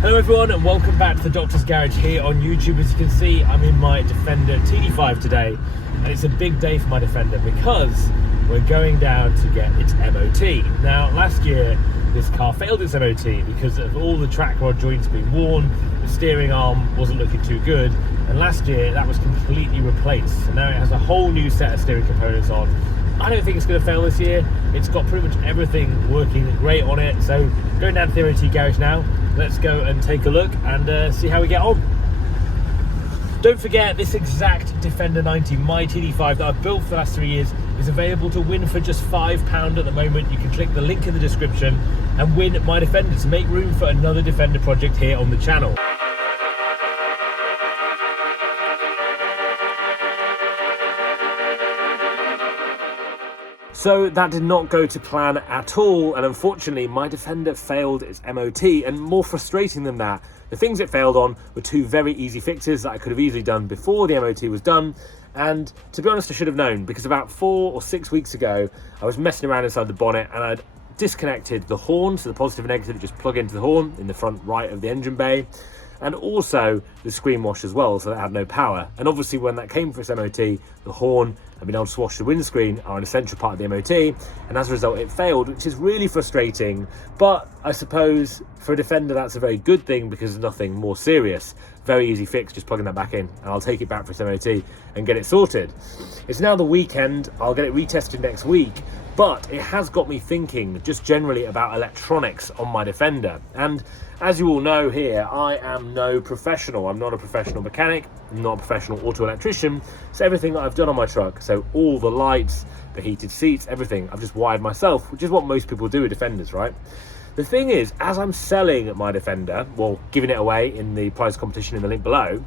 Hello everyone and welcome back to the Doctor's Garage here on YouTube. As you can see, I'm in my Defender TD5 today, and it's a big day for my Defender because we're going down to get its MOT. Now, last year this car failed its MOT because of all the track rod joints being worn, the steering arm wasn't looking too good, and last year that was completely replaced. So now it has a whole new set of steering components on. I don't think it's going to fail this year. It's got pretty much everything working great on it. So going down to the MOT garage now. Let's go and take a look and see how we get on. Don't forget, this exact Defender 90, my TD5 that I've built for the last 3 years, is available to win for just £5 at the moment. You can click the link in the description and win my Defender to make room for another Defender project here on the channel. So that did not go to plan at all, and unfortunately my Defender failed its MOT, and more frustrating than that, the things it failed on were two very easy fixes that I could have easily done before the MOT was done. And to be honest, I should have known, because about 4 or 6 weeks ago I was messing around inside the bonnet and I'd disconnected the horn, so the positive and negative just plug into the horn in the front right of the engine bay, and also the screen wash as well, so that had no power. And obviously when that came for its MOT, the horn and being able to wash the windscreen are an essential part of the MOT, and as a result it failed, which is really frustrating. But I suppose for a Defender that's a very good thing because there's nothing more serious. Very easy fix, just plugging that back in, and I'll take it back for its MOT and get it sorted. It's now the weekend, I'll get it retested next week, but it has got me thinking just generally about electronics on my Defender. And as you all know here, I am no professional. I'm not a professional mechanic, I'm not a professional auto electrician, so everything that I've done on my truck, so all the lights, the heated seats, everything, I've just wired myself, which is what most people do with Defenders, right? The thing is, as I'm selling my Defender, well, giving it away in the prize competition in the link below,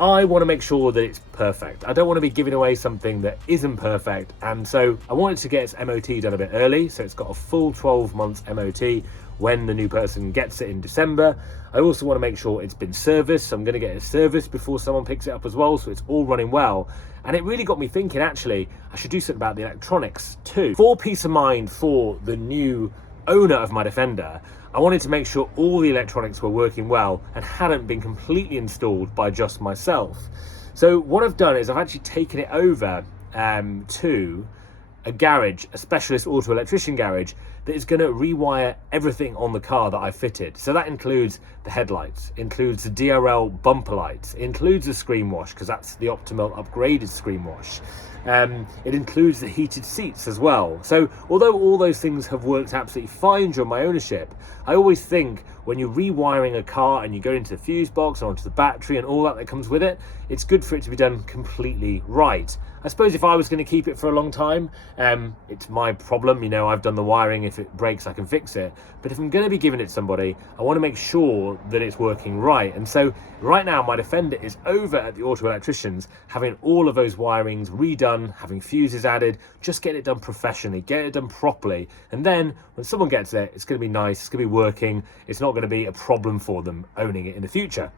I want to make sure that it's perfect. I don't want to be giving away something that isn't perfect, and so I wanted to get its MOT done a bit early, so it's got a full 12 months MOT when the new person gets it in December. I also want to make sure it's been serviced, so I'm going to get it serviced before someone picks it up as well, so it's all running well. And it really got me thinking, actually, I should do something about the electronics too. For peace of mind for the new owner of my Defender, I wanted to make sure all the electronics were working well and hadn't been completely installed by just myself. So what I've done is I've actually taken it over to a garage, a specialist auto electrician garage, that is going to rewire everything on the car that I fitted. So that includes the headlights, includes the DRL bumper lights, includes the screen wash, because that's the optimal upgraded screen wash. It includes the heated seats as well. So although all those things have worked absolutely fine during my ownership, I always think when you're rewiring a car and you go into the fuse box and onto the battery and all that comes with it, it's good for it to be done completely right. I suppose if I was going to keep it for a long time, it's my problem, you know, I've done the wiring, if it breaks I can fix it. But if I'm going to be giving it to somebody, I want to make sure that it's working right. And so right now my Defender is over at the auto electricians, having all of those wirings redone, having fuses added, just get it done professionally, get it done properly. And then when someone gets it, it's going to be nice, it's going to be working, it's not going to be a problem for them owning it in the future.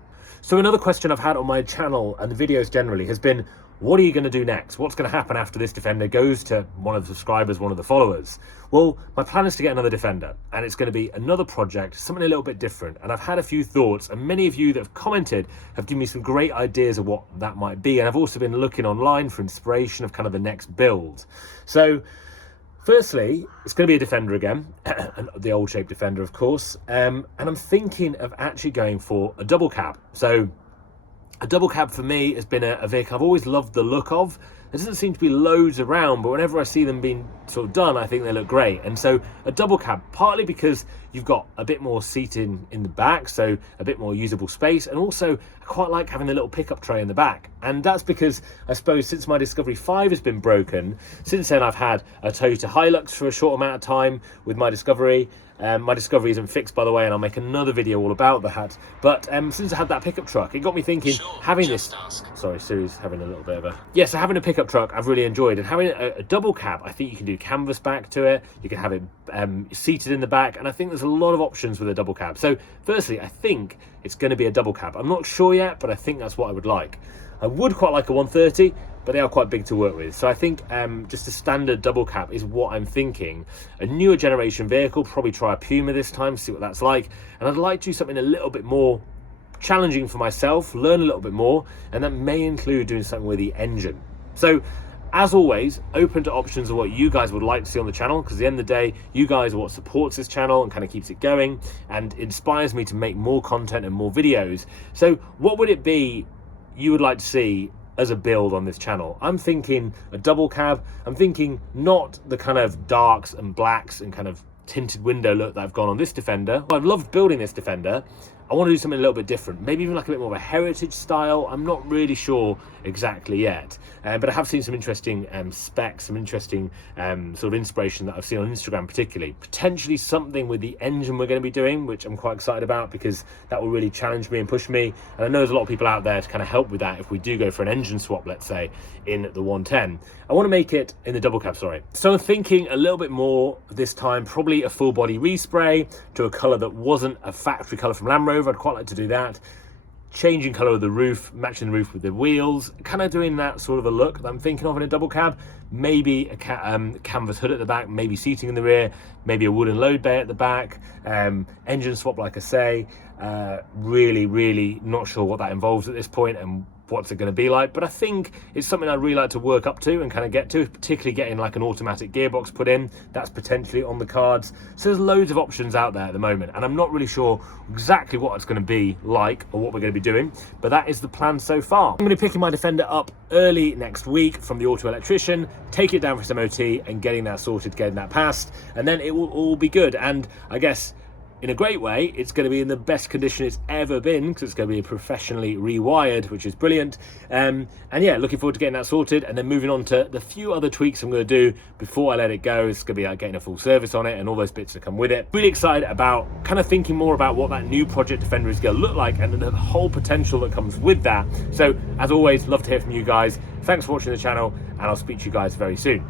So another question I've had on my channel and the videos generally has been, what are you going to do next? What's going to happen after this Defender goes to one of the subscribers, one of the followers? Well, my plan is to get another Defender, and it's going to be another project, something a little bit different. And I've had a few thoughts, and many of you that have commented have given me some great ideas of what that might be. And I've also been looking online for inspiration of kind of the next build. So firstly, it's going to be a Defender again, the old shape Defender, of course. And I'm thinking of actually going for a double cab. So a double cab for me has been a vehicle I've always loved the look of. There doesn't seem to be loads around, but whenever I see them being sort of done, I think they look great. And so a double cab, partly because you've got a bit more seating in the back, so a bit more usable space, and also I quite like having the little pickup tray in the back. And that's because I suppose since my Discovery 5 has been broken, since then I've had a Toyota Hilux for a short amount of time with my Discovery. My Discovery isn't fixed, by the way, and I'll make another video all about that. But since I had that pickup truck, it got me thinking, having this... Sorry, Siri's having a little bit of a... Yeah, so having a pickup truck I've really enjoyed, and having a double cab, I think you can do canvas back to it, you can have it seated in the back, and I think there's a lot of options with a double cab. So firstly, I think it's going to be a double cab. I'm not sure yet, but I think that's what I would like. I would quite like a 130, but they are quite big to work with. So I think just a standard double cab is what I'm thinking. A newer generation vehicle, probably try a Puma this time, see what that's like. And I'd like to do something a little bit more challenging for myself, learn a little bit more, and that may include doing something with the engine. So as always, open to options of what you guys would like to see on the channel, because at the end of the day, you guys are what supports this channel and kind of keeps it going and inspires me to make more content and more videos. So what would it be you would like to see as a build on this channel? I'm thinking a double cab. I'm thinking not the kind of darks and blacks and kind of tinted window look that I've gone on this Defender. I've loved building this Defender. I want to do something a little bit different, maybe even like a bit more of a heritage style. I'm not really sure exactly yet, but I have seen some interesting specs, some interesting sort of inspiration that I've seen on Instagram particularly. Potentially something with the engine we're going to be doing, which I'm quite excited about because that will really challenge me and push me. And I know there's a lot of people out there to kind of help with that if we do go for an engine swap, let's say, in the 110. I want to make it in the double cab, sorry. So I'm thinking a little bit more this time, probably a full body respray to a colour that wasn't a factory colour from Land Rover. I'd quite like to do that. Changing colour of the roof, matching the roof with the wheels, kind of doing that sort of a look that I'm thinking of in a double cab. Maybe a canvas hood at the back, maybe seating in the rear, maybe a wooden load bay at the back, engine swap, like I say. Really not sure what that involves at this point and what's it going to be like, but I think it's something I'd really like to work up to and kind of get to, particularly getting like an automatic gearbox put in. That's potentially on the cards. So there's loads of options out there at the moment, and I'm not really sure exactly what it's going to be like or what we're going to be doing, but that is the plan so far. I'm going to be picking my Defender up early next week from the auto electrician, take it down for its MOT and getting that sorted, getting that passed, and then it will all be good. And I guess in a great way, it's going to be in the best condition it's ever been, because it's going to be professionally rewired, which is brilliant. And yeah, looking forward to getting that sorted, and then moving on to the few other tweaks I'm going to do before I let it go. It's going to be like getting a full service on it and all those bits that come with it. Really excited about kind of thinking more about what that new Project Defender is going to look like and the whole potential that comes with that. So as always, love to hear from you guys. Thanks for watching the channel, and I'll speak to you guys very soon.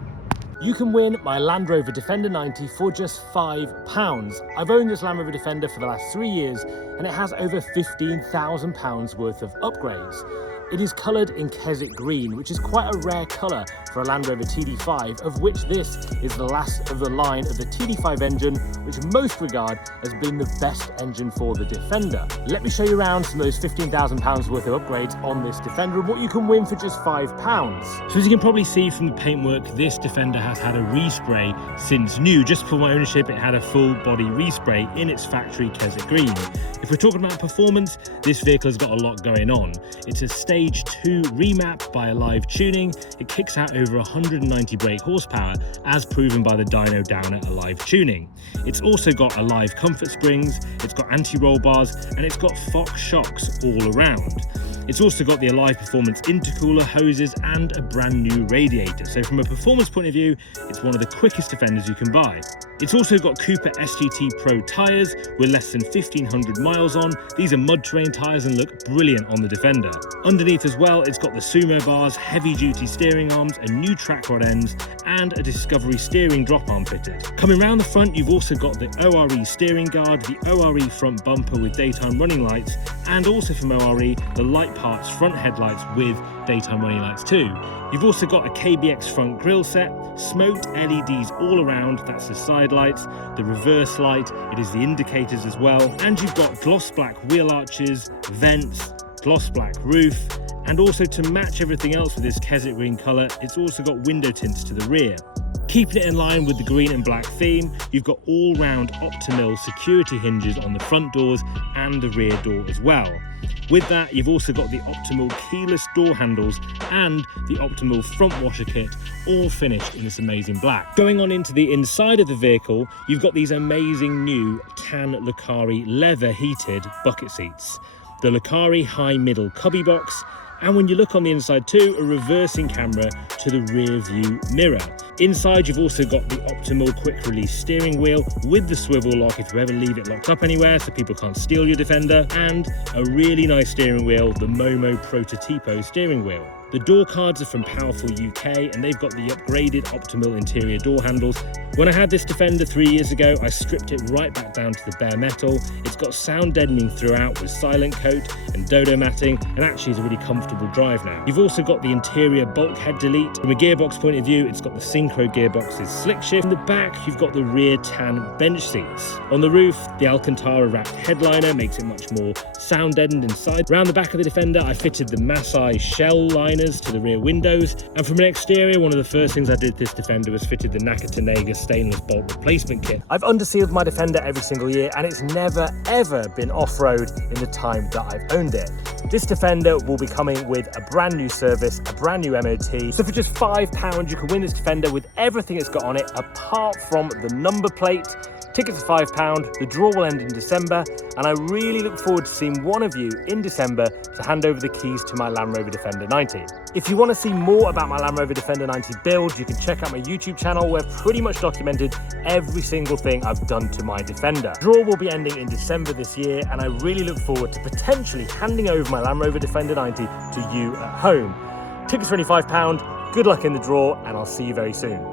You can win my Land Rover Defender 90 for just £5. I've owned this Land Rover Defender for the last 3 years, and it has over £15,000 worth of upgrades. It is coloured in Keswick green, which is quite a rare colour for a Land Rover TD5, of which this is the last of the line of the TD5 engine, which most regard as being the best engine for the Defender. Let me show you around some of those £15,000 worth of upgrades on this Defender and what you can win for just £5. So as you can probably see from the paintwork, this Defender has had a respray since new. Just before my ownership, it had a full body respray in its factory Keswick green. If we're talking about performance, this vehicle has got a lot going on. It's a Stage 2 remap by Alive Tuning. It kicks out over 190 brake horsepower, as proven by the dyno down at Alive Tuning. It's also got Alive comfort springs, it's got anti-roll bars, and it's got Fox shocks all around. It's also got the Alive Performance intercooler hoses and a brand new radiator. So from a performance point of view, it's one of the quickest Defenders you can buy. It's also got Cooper SGT Pro tyres with less than 1,500 miles on. These are mud terrain tyres and look brilliant on the Defender. Underneath as well, it's got the Sumo bars, heavy duty steering arms, a new track rod ends, and a Discovery steering drop arm fitted. Coming round the front, you've also got the ORE steering guard, the ORE front bumper with daytime running lights, and also from ORE, the light parts front headlights with daytime running lights too. You've also got a KBX front grille set, smoked LEDs all around, that's the side lights, the reverse light, it is the indicators as well, and you've got gloss black wheel arches, vents, gloss black roof, and also to match everything else with this Keswick green colour, it's also got window tints to the rear. Keeping it in line with the green and black theme, you've got all-round Optimil security hinges on the front doors and the rear door as well. With that, you've also got the Optimil keyless door handles and the Optimil front washer kit, all finished in this amazing black. Going on into the inside of the vehicle, you've got these amazing new tan Lucari leather heated bucket seats, the Lucari high middle cubby box, and when you look on the inside too, a reversing camera to the rear view mirror. Inside, you've also got the Optimil quick release steering wheel with the swivel lock if you ever leave it locked up anywhere so people can't steal your Defender, and a really nice steering wheel, the Momo Prototipo steering wheel. The door cards are from Powerful UK and they've got the upgraded optimal interior door handles. When I had this Defender 3 years ago, I stripped it right back down to the bare metal. It's got sound deadening throughout with silent coat and dodo matting, and actually is a really comfortable drive now. You've also got the interior bulkhead delete. From a gearbox point of view, it's got the Synchro gearbox's slick shift. In the back, you've got the rear tan bench seats. On the roof, the Alcantara wrapped headliner makes it much more sound deadened inside. Around the back of the Defender, I fitted the Masai shell liners to the rear windows. And from an exterior, one of the first things I did with this Defender was fitted the Nakatanega stainless bolt replacement kit. I've undersealed my Defender every single year and it's never ever been off-road in the time that I've owned it. This Defender will be coming with a brand new service, a brand new MOT. So for just £5, you can win this Defender with everything it's got on it, apart from the number plate. Tickets are £5, the draw will end in December, and I really look forward to seeing one of you in December to hand over the keys to my Land Rover Defender 90. If you want to see more about my Land Rover Defender 90 build, you can check out my YouTube channel where I've pretty much documented every single thing I've done to my Defender. The draw will be ending in December this year, and I really look forward to potentially handing over my Land Rover Defender 90 to you at home. Tickets are only £5, good luck in the draw, and I'll see you very soon.